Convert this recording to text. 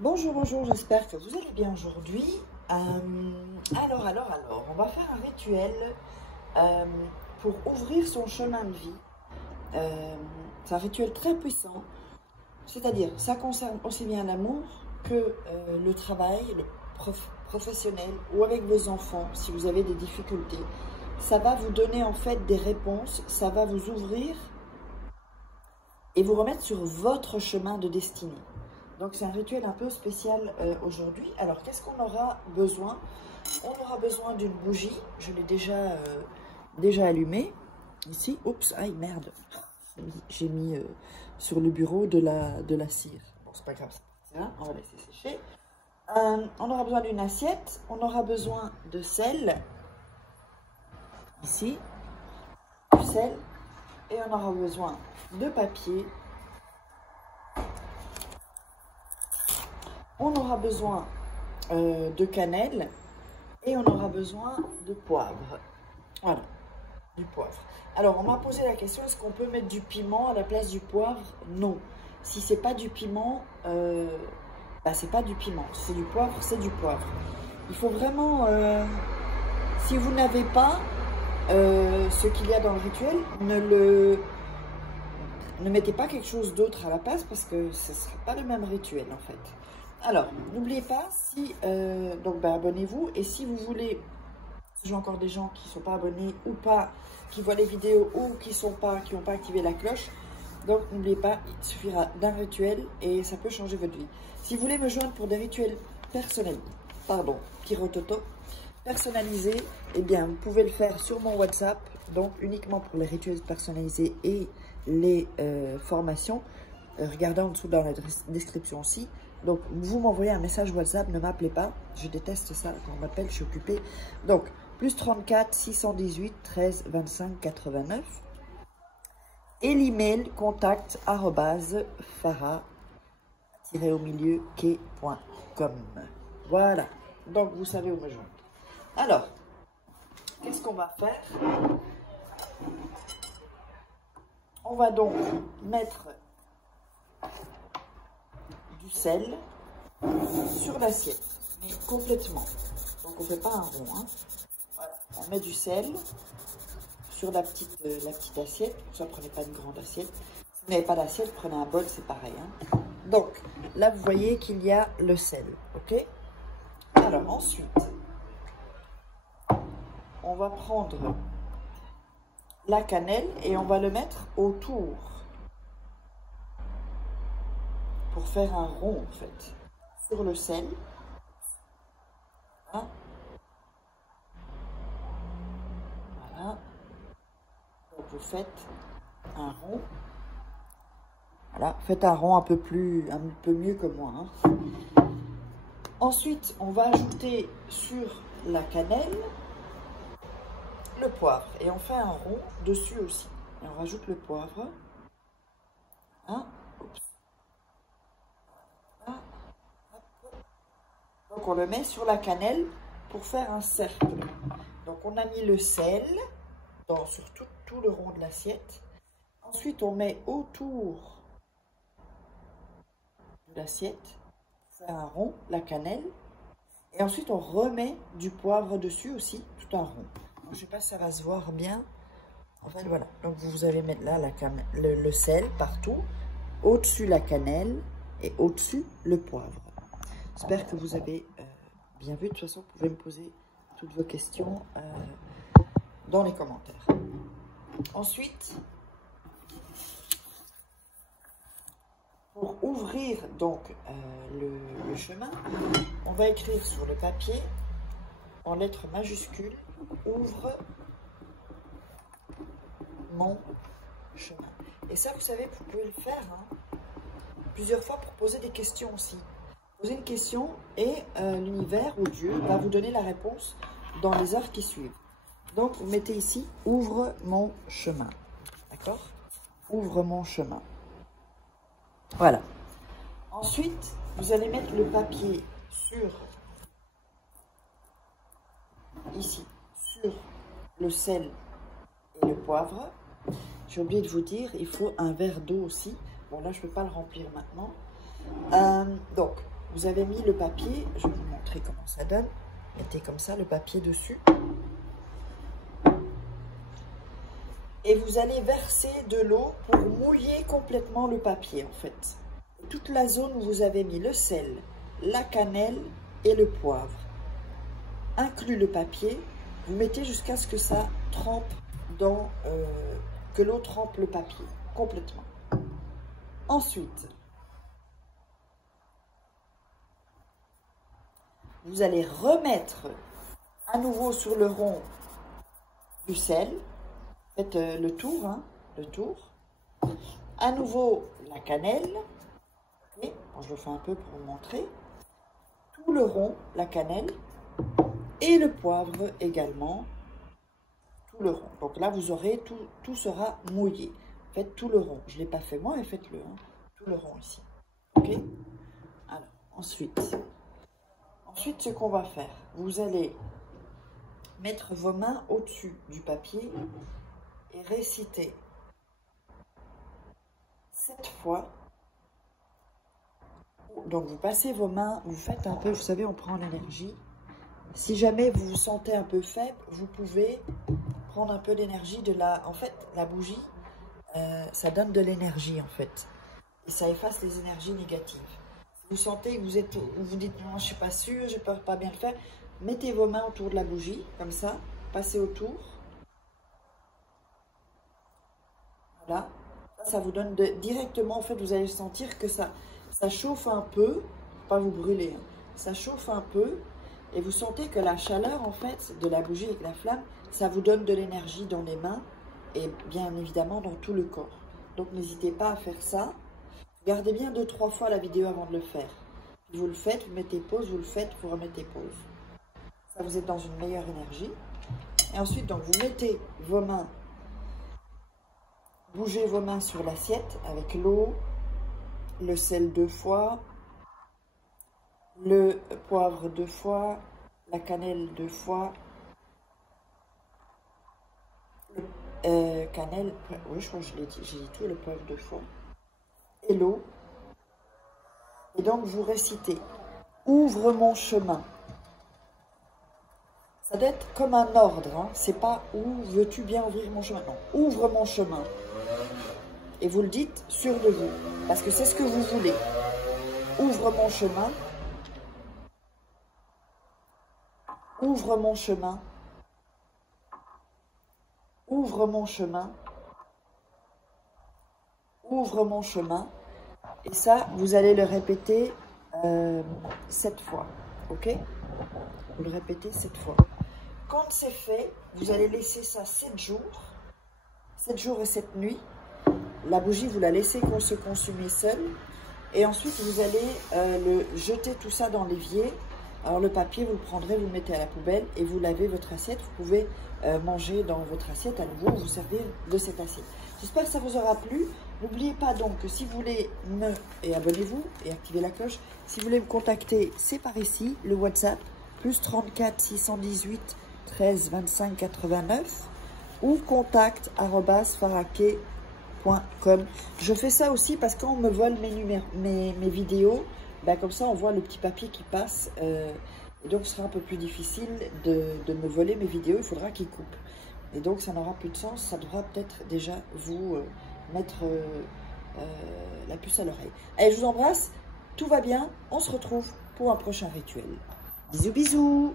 Bonjour, bonjour, j'espère que vous allez bien aujourd'hui. Alors, on va faire un rituel pour ouvrir son chemin de vie. C'est un rituel très puissant, c'est-à-dire ça concerne aussi bien l'amour que le travail, le professionnel ou avec vos enfants si vous avez des difficultés. Ça va vous donner en fait des réponses, ça va vous ouvrir et vous remettre sur votre chemin de destinée. Donc c'est un rituel un peu spécial aujourd'hui. Alors qu'est-ce qu'on aura besoin? On aura besoin d'une bougie. Je l'ai déjà allumée. Ici, oups, aïe merde. J'ai mis sur le bureau de la cire. Bon, c'est pas grave, ça. On va laisser sécher. On aura besoin d'une assiette. On aura besoin de sel. Ici, du sel. Et on aura besoin de papier. On aura besoin de cannelle et on aura besoin de poivre. Voilà, du poivre. Alors, on m'a posé la question, est-ce qu'on peut mettre du piment à la place du poivre? Non. Si c'est pas du piment, c'est pas du piment. Si c'est du poivre, c'est du poivre. Il faut vraiment, si vous n'avez pas ce qu'il y a dans le rituel, ne mettez pas quelque chose d'autre à la place parce que ce ne sera pas le même rituel en fait. Alors, n'oubliez pas, abonnez-vous. Et si vous voulez, j'ai encore des gens qui ne sont pas abonnés ou pas, qui voient les vidéos ou qui n'ont pas activé la cloche. Donc, n'oubliez pas, il suffira d'un rituel et ça peut changer votre vie. Si vous voulez me joindre pour des rituels personnels, personnalisés, eh bien, vous pouvez le faire sur mon WhatsApp, donc uniquement pour les rituels personnalisés et les formations. Regardez en dessous dans la description aussi. Donc, vous m'envoyez un message WhatsApp, ne m'appelez pas. Je déteste ça quand on m'appelle, je suis occupée. Donc, plus 34 618 13 25 89. Et l'email contact @farah-au-milieu-quai.com. Voilà. Donc, vous savez où me joindre. Alors, qu'est-ce qu'on va faire? On va donc mettre du sel sur l'assiette, mais complètement. Donc on ne fait pas un rond. Hein. Voilà. On met du sel sur la petite assiette. Pour ça, prenez pas une grande assiette. Si vous n'avez pas d'assiette, prenez un bol, c'est pareil. Hein. Donc là, vous voyez qu'il y a le sel. Ok. Alors ensuite, on va prendre la cannelle et on va le mettre autour. Pour faire un rond en fait, sur le sel. Voilà. Voilà. Donc vous faites un rond. Voilà, faites un rond un peu mieux que moi. Hein. Ensuite, on va ajouter sur la cannelle le poivre. Et on fait un rond dessus aussi. Et on rajoute le poivre. Hein. Donc on le met sur la cannelle pour faire un cercle. Donc on a mis le sel sur tout le rond de l'assiette. Ensuite on met autour de l'assiette pour faire un rond, la cannelle. Et ensuite on remet du poivre dessus aussi, tout un rond. Donc, je ne sais pas si ça va se voir bien. En fait voilà, donc vous allez mettre là le sel partout, au-dessus la cannelle et au-dessus le poivre. J'espère que vous avez bien vu. De toute façon, vous pouvez me poser toutes vos questions dans les commentaires. Ensuite, pour ouvrir donc le chemin, on va écrire sur le papier en lettres majuscules « Ouvre mon chemin ». Et ça, vous savez, vous pouvez le faire plusieurs fois pour poser des questions aussi. Posez une question et l'univers ou Dieu va vous donner la réponse dans les heures qui suivent. Donc, vous mettez ici « Ouvre mon chemin ». D'accord? Ouvre mon chemin. Voilà. Ensuite, vous allez mettre le papier sur le sel et le poivre. J'ai oublié de vous dire, il faut un verre d'eau aussi. Bon, là, je ne peux pas le remplir maintenant. Donc, vous avez mis le papier, je vais vous montrer comment ça donne. Mettez comme ça le papier dessus. Et vous allez verser de l'eau pour mouiller complètement le papier en fait. Toute la zone où vous avez mis le sel, la cannelle et le poivre, inclus le papier, vous mettez jusqu'à ce que ça trempe dans, que l'eau trempe le papier complètement. Ensuite, vous allez remettre à nouveau sur le rond du sel. Faites le tour, hein, le tour. À nouveau la cannelle. Okay. Bon, je le fais un peu pour vous montrer. Tout le rond, la cannelle. Et le poivre également. Tout le rond. Donc là, vous aurez, tout sera mouillé. Faites tout le rond. Je ne l'ai pas fait moi, mais faites-le. Hein. Tout le rond ici. Ok. Alors, ensuite, ce qu'on va faire, vous allez mettre vos mains au-dessus du papier et réciter 7 fois. Donc, vous passez vos mains, vous faites un peu, vous savez, on prend l'énergie. Si jamais vous vous sentez un peu faible, vous pouvez prendre un peu d'énergie de la... En fait, la bougie, ça donne de l'énergie, en fait. Et ça efface les énergies négatives. Si vous sentez que vous dites, non, je ne suis pas sûre, je ne peux pas bien le faire, mettez vos mains autour de la bougie, comme ça, passez autour. Voilà. Ça vous donne directement, en fait, vous allez sentir que ça chauffe un peu, pas vous brûler, hein. Ça chauffe un peu. Et vous sentez que la chaleur, en fait, de la bougie avec la flamme, ça vous donne de l'énergie dans les mains et bien évidemment dans tout le corps. Donc, n'hésitez pas à faire ça. Regardez bien 2-3 fois la vidéo avant de le faire. Puis vous le faites, vous mettez pause, vous le faites, vous remettez pause. Ça, vous êtes dans une meilleure énergie. Et ensuite, donc, vous mettez vos mains, bougez vos mains sur l'assiette avec l'eau, le sel 2 fois, le poivre 2 fois, la cannelle 2 fois, cannelle, oui je crois que j'ai dit tout, le poivre 2 fois, et l'eau. Et donc vous récitez, ouvre mon chemin. Ça doit être comme un ordre, hein. C'est pas où veux-tu bien ouvrir mon chemin, non, ouvre mon chemin. Et vous le dites sûr de vous, parce que c'est ce que vous voulez. Ouvre mon chemin. Ouvre mon chemin, ouvre mon chemin, ouvre mon chemin. Et ça, vous allez le répéter 7 fois, ok? Vous le répétez 7 fois. Quand c'est fait, vous allez laisser ça 7 jours et 7 nuits. La bougie, vous la laissez se consumer seule. Et ensuite, vous allez jeter tout ça dans l'évier. Alors le papier, vous le prendrez, vous le mettez à la poubelle et vous lavez votre assiette. Vous pouvez manger dans votre assiette à nouveau, vous servir de cette assiette. J'espère que ça vous aura plu. N'oubliez pas donc que si vous voulez et abonnez-vous et activez la cloche. Si vous voulez me contacter, c'est par ici, le WhatsApp, plus 34 618 13 25 89 ou contact@faraké.com. Je fais ça aussi parce qu'on me vole mes vidéos. Ben, comme ça, on voit le petit papier qui passe. Et donc, ce sera un peu plus difficile de me voler mes vidéos. Il faudra qu'ils coupent. Et donc, ça n'aura plus de sens. Ça devra peut-être déjà vous mettre la puce à l'oreille. Allez, je vous embrasse. Tout va bien. On se retrouve pour un prochain rituel. Bisous, bisous.